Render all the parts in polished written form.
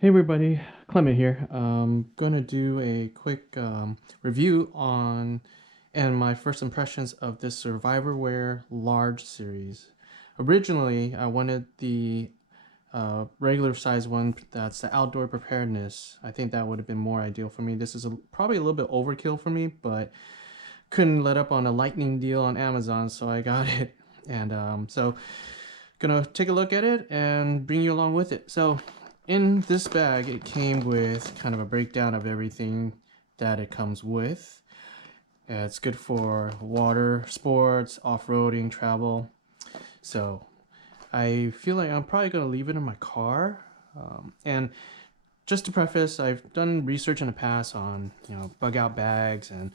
Hey everybody, Clement here. Gonna do a quick review on and my first impressions of this Surviveware large series. Originally, I wanted the regular size one that's the outdoor preparedness. I think that would have been more ideal for me. This is probably a little bit overkill for me, but couldn't let up on a lightning deal on Amazon, so I got it. And so gonna take a look at it and bring you along with it. So in this bag, it came with kind of a breakdown of everything that it comes with. It's good for water sports, off-roading, travel. So I feel like I'm probably gonna leave it in my car. And just to preface, I've done research in the past on bug out bags and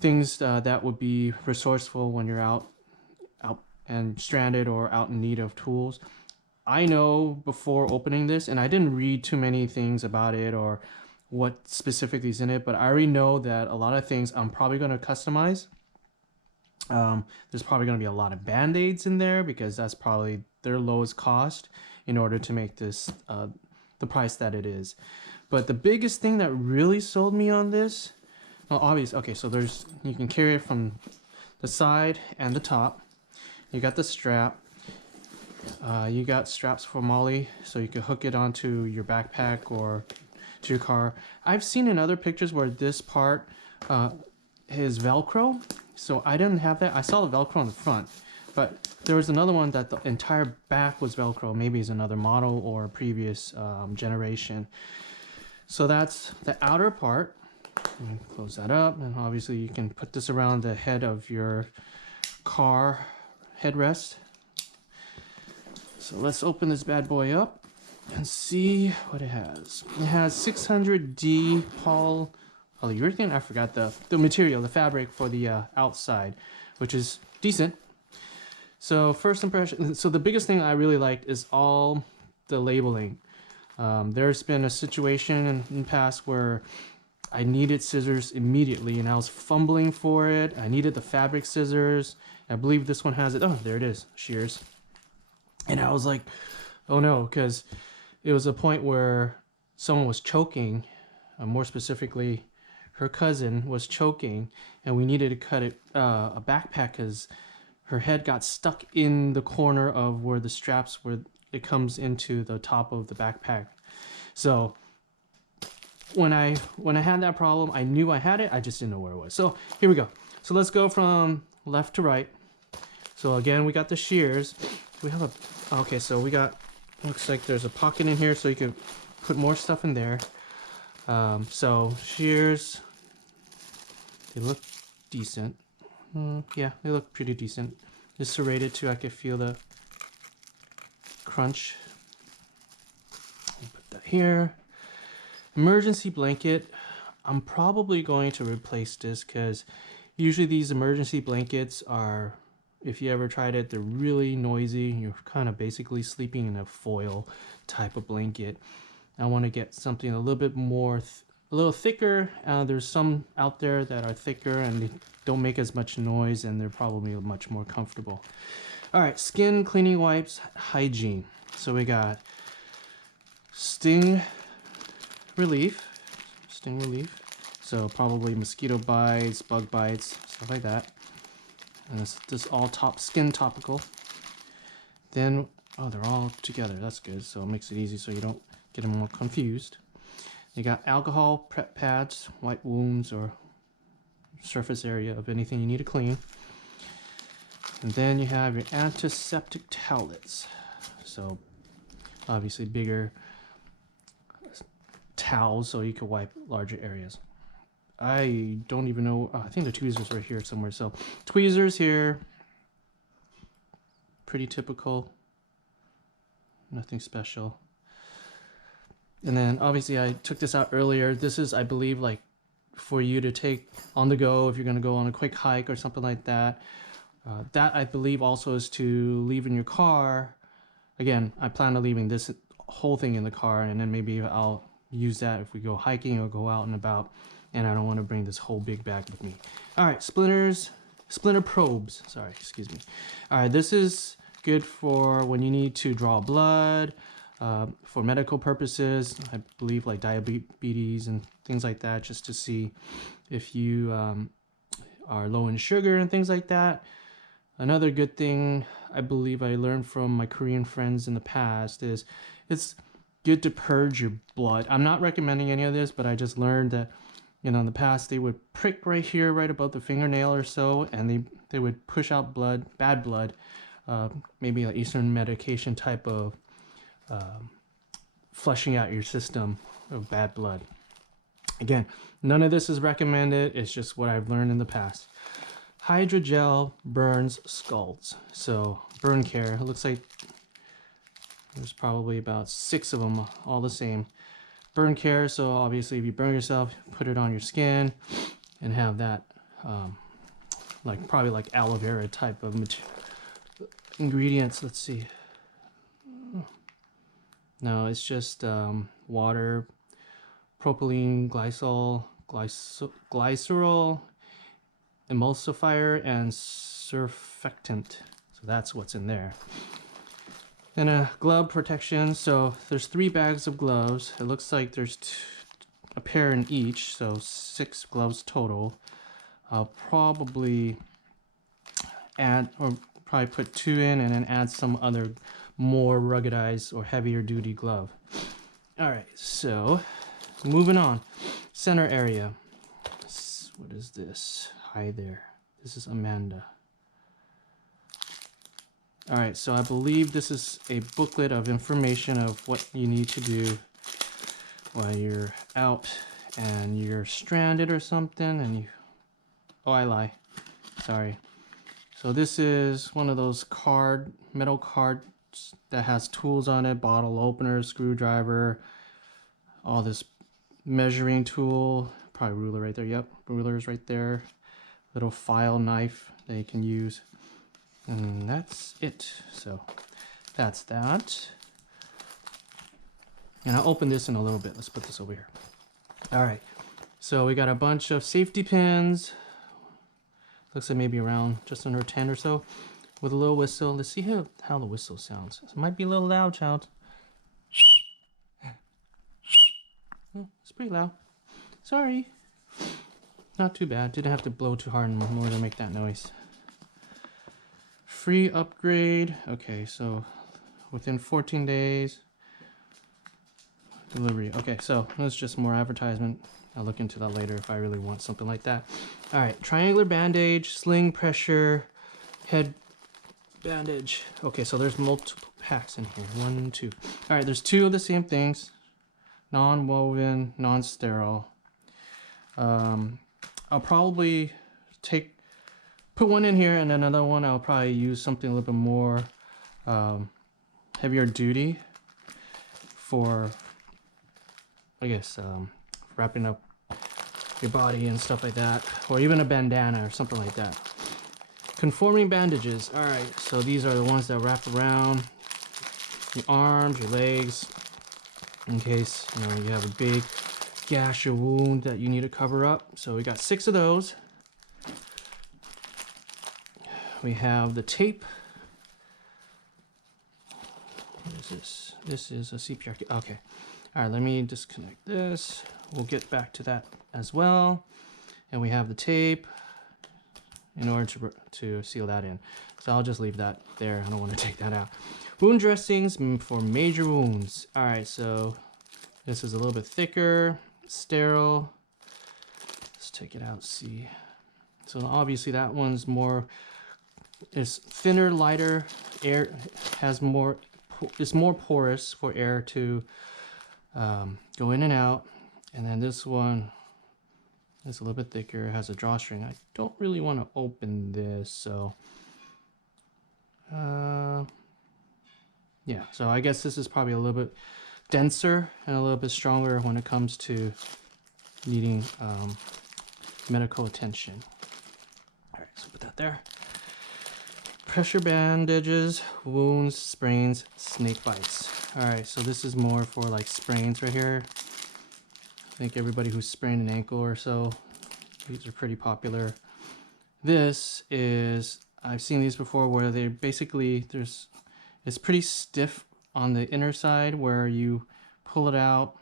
things that would be resourceful when you're out and stranded or out in need of tools. I know before opening this, and I didn't read too many things about it or what specifically is in it, but I already know that a lot of things I'm probably going to customize. There's probably going to be a lot of band-aids in there because that's probably their lowest cost in order to make this the price that it is. But the biggest thing that really sold me on this, well, obviously, okay, so you can carry it from the side and the top. You got the strap. You got straps for Molly, so you can hook it onto your backpack or to your car. I've seen in other pictures where this part is Velcro, so I didn't have that. I saw the Velcro on the front, but there was another one that the entire back was Velcro. Maybe it's another model or a previous generation. So that's the outer part. Close that up, and obviously you can put this around the head of your car headrest. So let's open this bad boy up and see what it has. It has 600D polyurethane. I forgot the material, the fabric for the outside, which is decent. So first impression, so the biggest thing I really liked is all the labeling. There's been a situation in the past where I needed scissors immediately and I was fumbling for it. I needed the fabric scissors. I believe this one has it. Oh, there it is, shears. And I was like, oh no, because it was a point where someone was choking, more specifically, her cousin was choking, and we needed to cut it a backpack because her head got stuck in the corner of where the straps where it comes into the top of the backpack. So when I had that problem, I knew I had it, I just didn't know where it was. So here we go. So let's go from left to right. So again, we got the shears. We have okay, so we got, looks like there's a pocket in here so you can put more stuff in there. So shears, they look decent. Yeah, they look pretty decent. It's serrated too, I can feel the crunch. Put that here. Emergency blanket, I'm probably going to replace this because usually these emergency blankets are, if you ever tried it, they're really noisy. You're kind of basically sleeping in a foil type of blanket. I want to get something a little bit more, a little thicker. There's some out there that are thicker and they don't make as much noise and they're probably much more comfortable. All right, skin cleaning wipes, hygiene. So we got sting relief. So probably mosquito bites, bug bites, stuff like that. And this all skin topical. Then, oh, they're all together. That's good. So it makes it easy so you don't get them all confused. You got alcohol prep pads, wipe wounds or surface area of anything you need to clean. And then you have your antiseptic towelettes. So obviously bigger towels so you can wipe larger areas. I don't even know. Oh, I think the tweezers are here somewhere. So tweezers here, pretty typical, nothing special. And then obviously I took this out earlier. This is, I believe, like for you to take on the go if you're going to go on a quick hike or something like that. That I believe also is to leave in your car. Again, I plan on leaving this whole thing in the car, and then maybe I'll use that if we go hiking or go out and about. And I don't want to bring this whole big bag with me. All right, splinter probes. Sorry, excuse me. All right, this is good for when you need to draw blood, for medical purposes. I believe like diabetes and things like that, just to see if you are low in sugar and things like that. Another good thing I believe I learned from my Korean friends in the past is it's good to purge your blood. I'm not recommending any of this, but I just learned that, you know, in the past they would prick right here, right above the fingernail or so, and they would push out blood, bad blood, maybe an Eastern medication type of flushing out your system of bad blood. Again, none of this is recommended. It's just what I've learned in the past. Hydrogel burns scalds. So burn care. It looks like there's probably about 6 of them, all the same. Burn care. So obviously, if you burn yourself, put it on your skin, and have that, like probably like aloe vera type of ingredients. Let's see. No, it's just water, propylene glycerol, emulsifier, and surfactant. So that's what's in there. And a glove protection. So there's 3 bags of gloves. It looks like there's a pair in each, so 6 gloves total. I'll probably add, or probably put 2 in and then add some other more ruggedized or heavier duty glove. All right, so moving on. Center area. What is this? Hi there. This is Amanda. All right, so I believe this is a booklet of information of what you need to do while you're out and you're stranded or something, and you... Oh, I lie. Sorry. So this is one of those metal cards that has tools on it, bottle opener, screwdriver, all this measuring tool, probably ruler right there. Yep, ruler's right there. Little file knife that you can use. And that's it. So that's that. And I'll open this in a little bit. Let's put this over here. All right. So we got a bunch of safety pins. Looks like maybe around just under 10 or so, with a little whistle. Let's see how the whistle sounds. It might be a little loud, child. Oh, it's pretty loud. Sorry. Not too bad. Didn't have to blow too hard in order to make that noise. Free upgrade. Okay, so within 14 days. Delivery. Okay, so that's just more advertisement. I'll look into that later if I really want something like that. All right, triangular bandage, sling pressure, head bandage. Okay, so there's multiple packs in here. 1, 2. All right, there's 2 of the same things. Non-woven, non-sterile. I'll probably put one in here, and another one I'll probably use something a little bit more heavier duty for, I guess, wrapping up your body and stuff like that, or even a bandana or something like that. Conforming bandages. All right, so these are the ones that wrap around your arms, your legs, in case you have a big gash or wound that you need to cover up. So we got 6 of those. We have the tape. What is this? This is a CPR kit. Okay. All right, let me disconnect this. We'll get back to that as well. And we have the tape in order to seal that in. So I'll just leave that there. I don't want to take that out. Wound dressings for major wounds. All right, so this is a little bit thicker, sterile. Let's take it out, see. So obviously that one's is thinner, lighter, air has more, it's more porous for air to go in and out. And then this one is a little bit thicker, it has a drawstring. I don't really want to open this, so yeah, so I guess this is probably a little bit denser and a little bit stronger when it comes to needing medical attention. All right, so put that there. Pressure bandages, wounds, sprains, snake bites. All right, so this is more for like sprains right here. I think everybody who's sprained an ankle or so, these are pretty popular. This is, I've seen these before where they basically, it's pretty stiff on the inner side where you pull it out,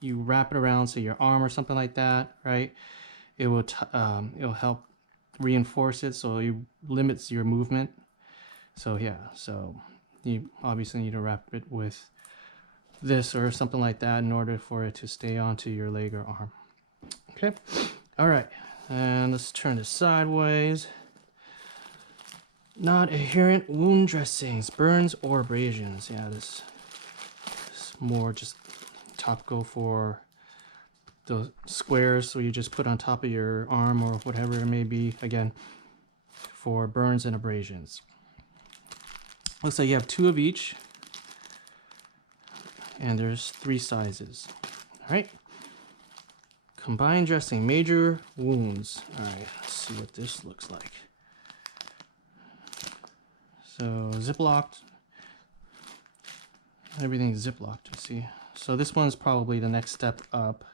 you wrap it around, say your arm or something like that, right? It will it'll help reinforce it, so it limits your movement. So yeah, so you obviously need to wrap it with this or something like that in order for it to stay onto your leg or arm. Okay, all right, and let's turn this sideways. Not adherent wound dressings, burns or abrasions. Yeah, this is more just topical for the squares, so you just put on top of your arm or whatever it may be. Again, for burns and abrasions. Looks like you have 2 of each, and there's 3 sizes. All right. Combined dressing, major wounds. All right, let's see what this looks like. So ziplocked. Everything's ziplocked, you see. So this one's probably the next step up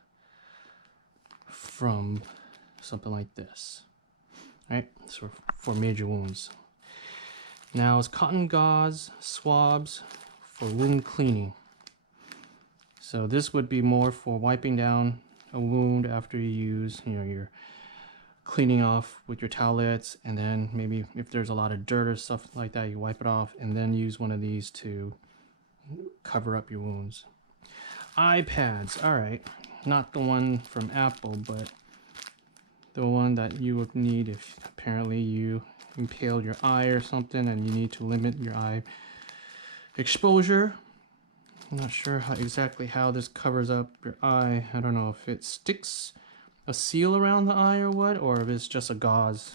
from something like this. All right, so for major wounds. Now it's cotton gauze swabs for wound cleaning. So this would be more for wiping down a wound after you use, you're cleaning off with your towelettes, and then maybe if there's a lot of dirt or stuff like that, you wipe it off and then use one of these to cover up your wounds. Eye pads, all right, not the one from Apple, but the one that you would need if apparently you impaled your eye or something and you need to limit your eye exposure. I'm not sure exactly how this covers up your eye. I don't know if it sticks a seal around the eye or what, or if it's just a gauze.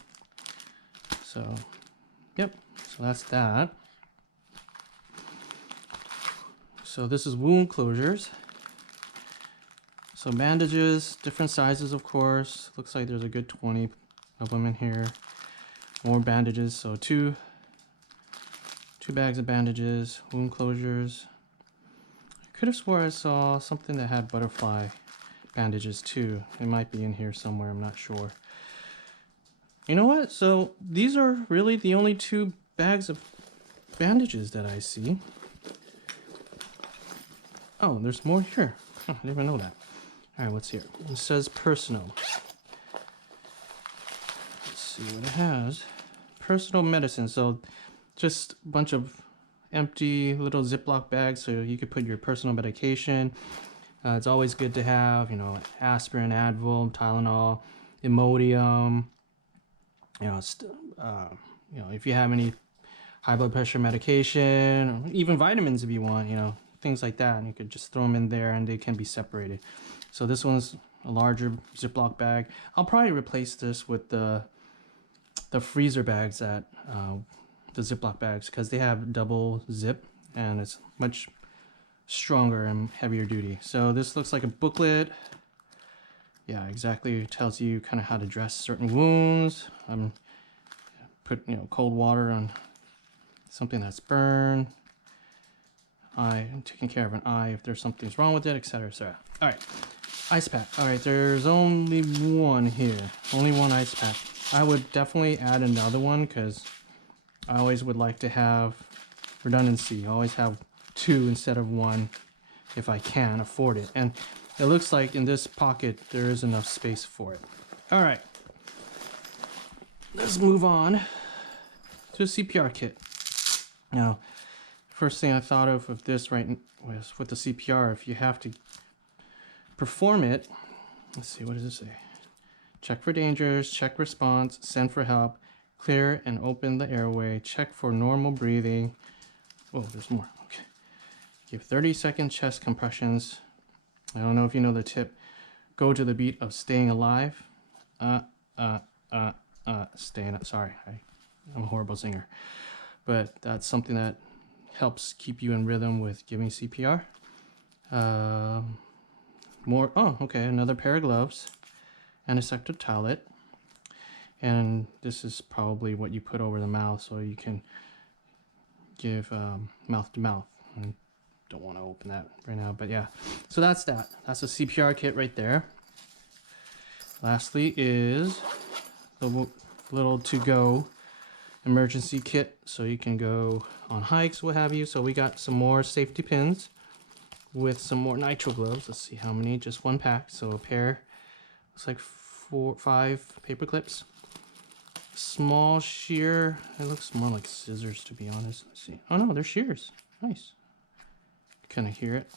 So, yep, so that's that. So this is wound closures. So bandages, different sizes, of course. Looks like there's a good 20 of them in here. More bandages, so two bags of bandages, wound closures. I could have swore I saw something that had butterfly bandages too. It might be in here somewhere, I'm not sure. You know what? So these are really the only 2 bags of bandages that I see. Oh, there's more here. Oh, I didn't even know that. All right, what's here? It says personal. Let's see what it has. Personal medicine. So just a bunch of empty little Ziploc bags so you could put your personal medication. It's always good to have, aspirin, Advil, Tylenol, Imodium. If you have any high blood pressure medication, or even vitamins if you want, things like that. And you could just throw them in there and they can be separated. So this one's a larger Ziploc bag. I'll probably replace this with the freezer bags the Ziploc bags, because they have double zip and it's much stronger and heavier duty. So this looks like a booklet. Yeah, exactly. It tells you kind of how to dress certain wounds. Put cold water on something that's burned. Taking care of an eye if there's something's wrong with it, etc., etc. All right, ice pack. All right, there's only one here. Only one ice pack. I would definitely add another one because I always would like to have redundancy. I always have 2 instead of 1 if I can afford it. And it looks like in this pocket there is enough space for it. All right, let's move on to a CPR kit. Now, first thing I thought of with this was with the CPR, if you have to perform it, let's see, what does it say? Check for dangers, check response, send for help, clear and open the airway, check for normal breathing. Oh, there's more. Okay. Give 30-second chest compressions. I don't know if you know the tip. Go to the beat of staying alive. Sorry, I'm a horrible singer. But that's something that helps keep you in rhythm with giving CPR. Another pair of gloves, antiseptic towelette, and this is probably what you put over the mouth so you can give mouth to mouth. I don't want to open that right now, but yeah. So that's that. That's a CPR kit right there. Lastly is the little to-go emergency kit so you can go on hikes, what have you. So we got some more safety pins with some more nitro gloves. Let's see how many, just one pack. So a pair, looks like 5 paper clips. Small shear, it looks more like scissors to be honest. Let's see. Oh no, they're shears. Nice. Kind of hear it.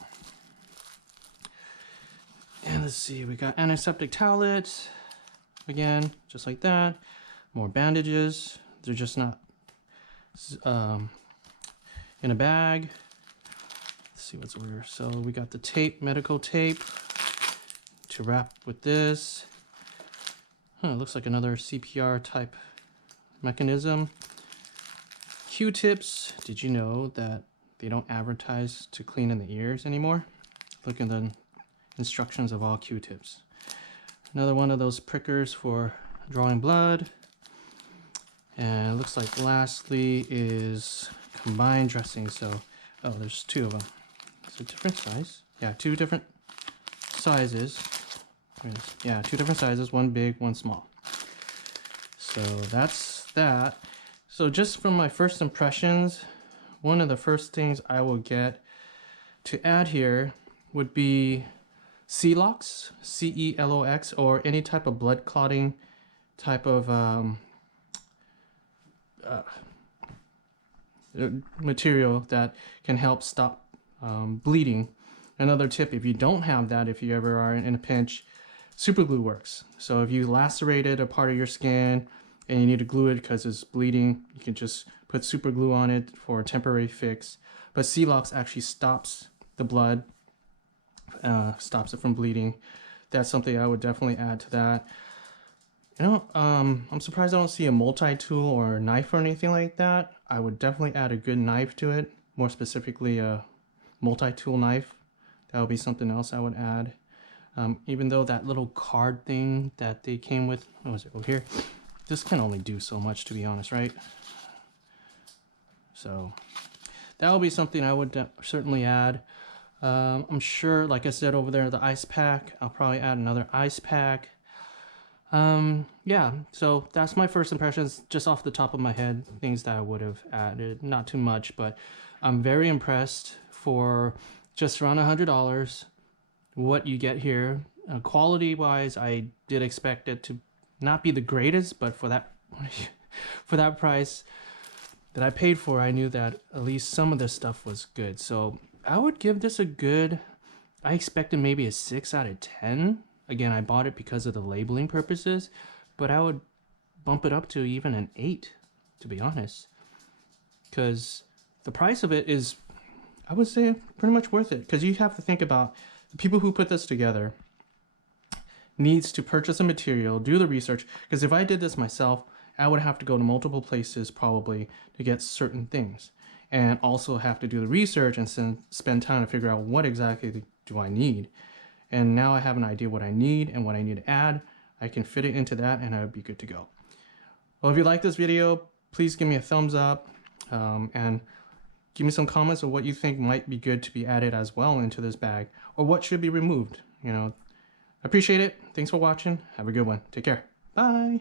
And let's see, we got antiseptic towelettes. Again, just like that. More bandages. They're just not in a bag. Let's see what's over here. So we got the tape, medical tape to wrap with this. It looks like another CPR type mechanism. Q-tips. Did you know that they don't advertise to clean in the ears anymore? Look at the instructions of all Q-tips. Another one of those prickers for drawing blood. And it looks like lastly is combined dressing. So, oh, there's 2 of them. It's a different size. Yeah, 2 different sizes. Yeah, 2 different sizes, one big, one small. So that's that. So just from my first impressions, one of the first things I will get to add here would be Celox, C-E-L-O-X, or any type of blood clotting type of material that can help stop bleeding. Another tip, if you don't have that, if you ever are in a pinch, super glue works. So if you lacerated a part of your skin and you need to glue it because it's bleeding, you can just put super glue on it for a temporary fix. But Celox actually stops the blood, stops it from bleeding. That's something I would definitely add to that. You know, I'm surprised I don't see a multi-tool or a knife or anything like that. I would definitely add a good knife to it, more specifically a multi-tool knife. That would be something else I would add. Even though that little card thing that they came with, what was it over here? This can only do so much, to be honest, right? So that would be something I would certainly add. I'm sure, like I said over there, the ice pack, I'll probably add another ice pack. Yeah, so that's my first impressions just off the top of my head, things that I would have added. Not too much, but I'm very impressed for just around $100 what you get here. Quality wise, I did expect it to not be the greatest, but for that for that price that I paid for, I knew that at least some of this stuff was good. So I would give this a good, I expected maybe a 6 out of 10. Again, I bought it because of the labeling purposes, but I would bump it up to even an 8, to be honest, because the price of it is, I would say, pretty much worth it. Because you have to think about the people who put this together needs to purchase a material, do the research, because if I did this myself, I would have to go to multiple places probably to get certain things, and also have to do the research and spend time to figure out what exactly do I need. And now I have an idea what I need and what I need to add. I can fit it into that and I would be good to go. Well, if you like this video, please give me a thumbs up and give me some comments of what you think might be good to be added as well into this bag, or what should be removed. You know, I appreciate it. Thanks for watching. Have a good one. Take care. Bye.